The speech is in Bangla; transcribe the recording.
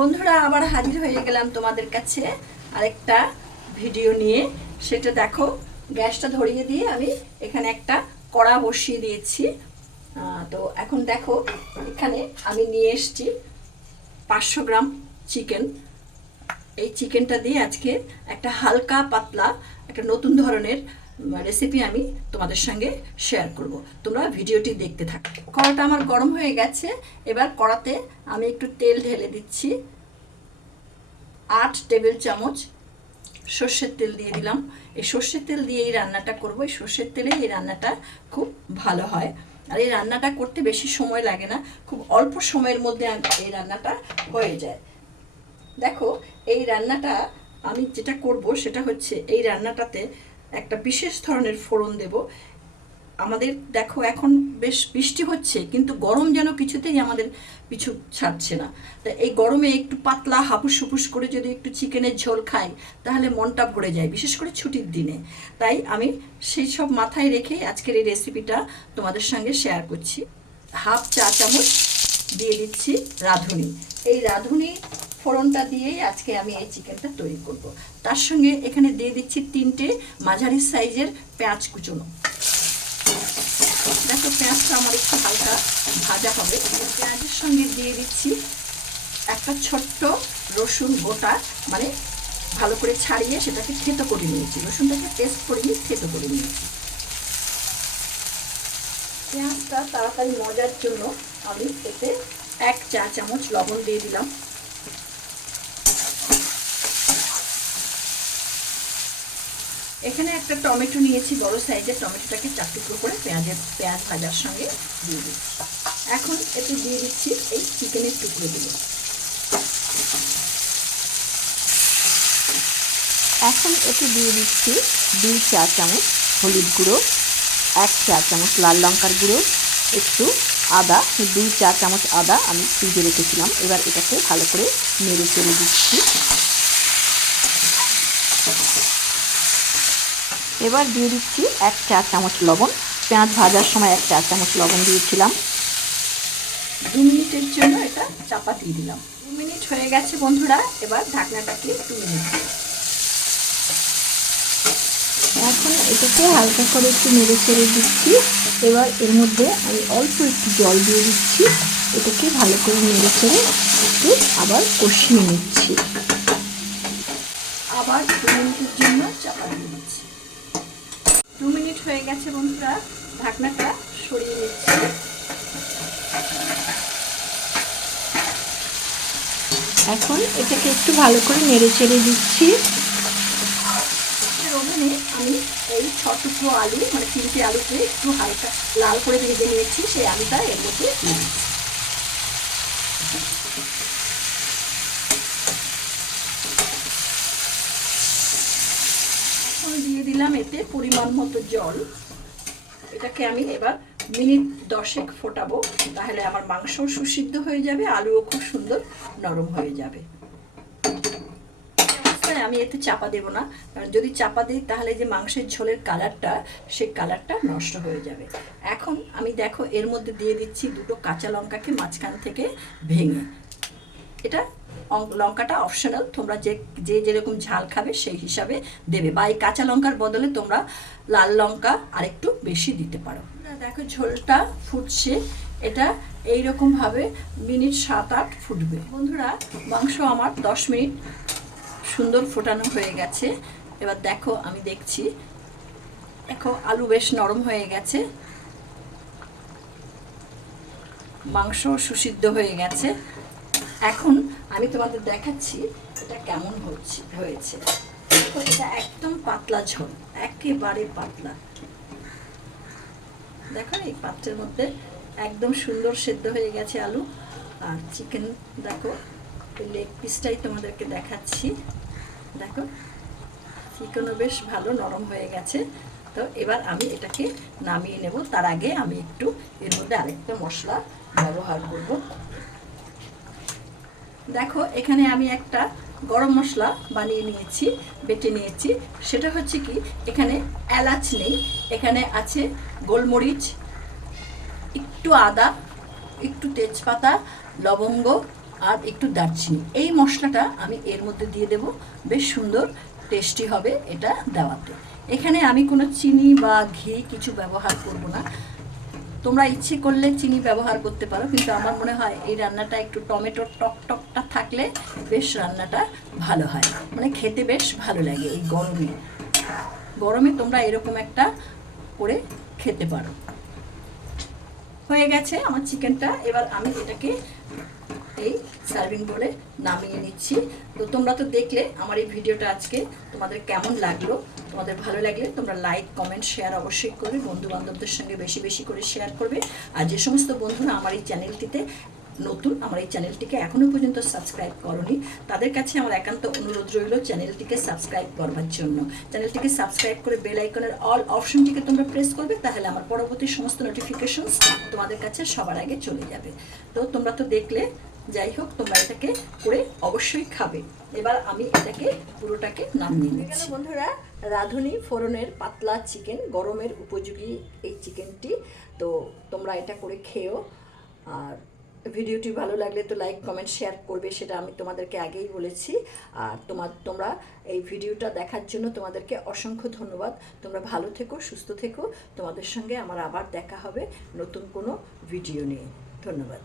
বন্ধুরা, আবার হাজির হয়ে গেলাম তোমাদের কাছে আরেকটা ভিডিও নিয়ে। সেটা দেখো, গ্যাসটা ধরিয়ে দিয়ে আমি এখানে একটা কড়া বসিয়ে দিয়েছি। তো এখন দেখো, এখানে আমি নিয়ে এসেছি পাঁচশো গ্রাম চিকেন। এই চিকেনটা দিয়ে আজকে একটা হালকা পাতলা, একটা নতুন ধরনের রেসিপি আমি তোমাদের সঙ্গে শেয়ার করব। তোমরা ভিডিওটি দেখতে থাকো। কড়াটা আমার গরম হয়ে গেছে। এবার কড়াতে আমি একটু তেল ঢেলে দিচ্ছি। আট টেবিল চামচ সর্ষের তেল দিয়ে দিলাম। এই সর্ষের তেল দিয়ে এই রান্নাটা করব। এই সর্ষের তেলে এই রান্নাটা খুব ভালো হয়। আর এই রান্নাটা করতে বেশি সময় লাগে না। খুব অল্প সময়ের মধ্যে এই রান্নাটা হয়ে যায়। দেখো, এই রান্নাটা আমি যেটা করব সেটা হচ্ছে এই রান্নাটাতে একটা বিশেষ ধরনের ফোড়ন দেব। আমাদের দেখো এখন বেশ বৃষ্টি হচ্ছে, কিন্তু গরম যেন কিছুতেই আমাদের পিছু ছাড়ছে না। তা এই গরমে একটু পাতলা হাপুস হুপুস করে যদি একটু চিকেনের ঝোল খাই, তাহলে মনটা ভরে যায়, বিশেষ করে ছুটির দিনে। তাই আমি সেই সব মাথায় রেখে আজকের এই রেসিপিটা তোমাদের সঙ্গে শেয়ার করছি। হাফ চা চামচ দিয়ে দিচ্ছি রাঁধুনি। এই রাঁধুনি ফোড়নটা দিয়েই আজকে আমি এই চিকেনটা তৈরি করব। তার সঙ্গে এখানে দিয়ে দিচ্ছি তিনটে মাঝারি সাইজের পেঁয়াজ কুচোনো। দেখো পেঁয়াজটা আমার একটু হালকা ভাজা হবে। পেঁয়াজের সঙ্গে দিয়ে দিচ্ছি একটা ছোট্ট রসুন গোটা মানে ভালো করে ছাড়িয়ে সেটাকে থেতো করে নিয়েছি। রসুনটাকে পেস্ট করে নিয়ে থেতো করে নিয়েছি। পেঁয়াজটা তাড়াতাড়ি মজার জন্য আমি এতে এক চা চামচ লবণ দিয়ে দিলাম। এখানে একটা টমেটো নিয়েছি, বড় সাইজের টমেটোটাকে চার টুকরো করে পেঁয়াজের, পেঁয়াজ ভাজার সঙ্গে দিয়ে দিচ্ছি। এখন এতে দিয়ে দিচ্ছি এই চিকেনের টুকরোগুলো। এখন এতে দিয়ে দিচ্ছি দুই চা চামচ হলুদ গুঁড়ো, এক চা চামচ লাল লঙ্কার গুঁড়ো, একটু আদা, দুই চা চামচ আদা আমি ফ্রিজে রেখেছিলাম। এবার এটাকে ভালো করে নেড়ে চেড়ে দিচ্ছি। এবার দিয়ে দিচ্ছি এক চা চামচ লবণ। পেঁয়াজ ভাজার সময় এক চা চামচ লবণ দিয়েছিলাম। দু মিনিটের জন্য এটা চাপা দিয়ে দিলাম। দু মিনিট হয়ে গেছে বন্ধুরা, এবার ঢাকনাটাকে তুলে নিচ্ছি এখন এটাকে হালকা করে একটু নেড়ে চেড়ে দিচ্ছি। এবার এর মধ্যে আমি অল্প একটু জল দিয়ে দিচ্ছি। এটাকে ভালো করে নেড়ে চেড়ে একটু আবার কষিয়ে নিচ্ছি। আবার দু মিনিটের জন্য চাপা দিয়ে দিচ্ছি দু মিনিট হয়ে গেছে বন্ধুরা ঢাকনাটা সরিয়ে নিচ্ছি। এখন এটাকে একটু ভালো করে নেড়ে চেড়ে দিচ্ছি। ওভেনে আমি এই ছ টুকরো আলু মানে তিনটে আলুকে একটু হালকা লাল করে ভেজে নিয়েছি সেই আলুটা এর মধ্যে দিয়ে দিচ্ছি এখন দিয়ে দিলাম এতে পরিমাণ মতো জল। এটাকে আমি এবার মিনিট দশেক ফোটাবো, তাহলে আমার মাংস সুসিদ্ধ হয়ে যাবে, আলুও খুব সুন্দর নরম হয়ে যাবে। আমি এতে চাপা দেব না, কারণ যদি চাপা দিই, তাহলে যে মাংসের ঝোলের কালারটা সেই কালারটা নষ্ট হয়ে যাবে। এখন আমি দেখো, এর মধ্যে দিয়ে দিচ্ছি দুটো কাঁচা লঙ্কাকে মাঝখান থেকে ভেঙে। এটা লঙ্কাটা অপশনাল তোমরা যে যে যেরকম ঝাল খাবে সেই হিসাবে দেবে। বা এই কাঁচা লঙ্কার বদলে তোমরা লাল লঙ্কা আরেকটু বেশি দিতে পারো। দেখো ঝোলটা ফুটছে। এটা এই এইরকমভাবে মিনিট সাত আট ফুটবে। বন্ধুরা, মাংস আমার দশ মিনিট সুন্দর ফোটানো হয়ে গেছে। এবার দেখো, আমি দেখছি। দেখো, আলু বেশ নরম হয়ে গেছে। মাংস সুসিদ্ধ হয়ে গেছে। এখন আমি তোমাদের দেখাচ্ছি এটা কেমন হচ্ছে, হয়েছে। এটা একদম পাতলা ঝোল, একেবারে পাতলা। দেখো, এই পাত্রের মধ্যে একদম সুন্দর সেদ্ধ হয়ে গেছে আলু। আর চিকেন দেখো লেগ পিসটাই তোমাদেরকে দেখাচ্ছি। দেখো চিকেনও বেশ ভালো নরম হয়ে গেছে। তো এবার আমি এটাকে নামিয়ে নেব। তার আগে আমি একটু এর মধ্যে আরেকটা মশলা ব্যবহার করব। দেখো, এখানে আমি একটা গরম মশলা বানিয়ে নিয়েছি, বেটে নিয়েছি। সেটা হচ্ছে কি, এখানে এলাচ নেই, এখানে আছে গোলমরিচ, একটু আদা, একটু তেজপাতা, লবঙ্গ আর একটু দারচিনি। এই মশলাটা আমি এর মধ্যে দিয়ে দেব, বেশ সুন্দর, টেস্টি হবে এটা দেওয়াতে। এখানে আমি কোনো চিনি বা ঘি কিছু ব্যবহার করব না। তোমরা ইচ্ছে করলে চিনি ব্যবহার করতে পারো, কিন্তু আমার মনে হয় এই রান্নাটা একটু টমেটোর টক টকটা থাকলে বেশ রান্নাটা ভালো হয়। মানে খেতে বেশ ভালো লাগে এই গরমে। গরমে তোমরা এরকম একটা করে খেতে পারো। হয়ে গেছে আমার চিকেনটা এবার আমি এটাকে এই সার্ভিং বলে নামিয়ে নিচ্ছি। তো তোমরা তো দেখলে আমার এই ভিডিওটা আজকে তোমাদের কেমন লাগল, তোমাদের ভালো লাগলে তোমরা লাইক কমেন্ট শেয়ার অবশ্যই করবে বন্ধু বান্ধবদের সঙ্গে বেশি বেশি করে শেয়ার করবে। আর যে সমস্ত বন্ধুরা আমার এই চ্যানেলটিতে নতুন, আমার এই চ্যানেলটিকে এখনও পর্যন্ত সাবস্ক্রাইব করনি, তাদের কাছে আমার একান্ত অনুরোধ রইল চ্যানেলটিকে সাবস্ক্রাইব করবার জন্য। চ্যানেলটিকে সাবস্ক্রাইব করে বেল আইকনের অল অপশনটিকে তোমরা প্রেস করবে, তাহলে আমার পরবর্তী সমস্ত নোটিফিকেশনস তোমাদের কাছে সবার আগে চলে যাবে। তো তোমরা তো দেখলে যাই হোক তোমরা এটাকে করে অবশ্যই খাবে। এবার আমি এটাকে পুরোটাকে নামিয়ে নিচ্ছি। বন্ধুরা রাঁধুনি ফোড়নের পাতলা চিকেন গরমের উপযোগী এই চিকেনটি তো তোমরা এটা করে খেও আর ভিডিওটি ভালো লাগলে তো লাইক কমেন্ট শেয়ার করবে সেটা আমি তোমাদেরকে আগেই বলেছি। আর তোমার তোমরা এই ভিডিওটা দেখার জন্য তোমাদেরকে অসংখ্য ধন্যবাদ। তোমরা ভালো থেকো সুস্থ থেকো। তোমাদের সঙ্গে আমার আবার দেখা হবে নতুন কোনো ভিডিও নিয়ে। ধন্যবাদ।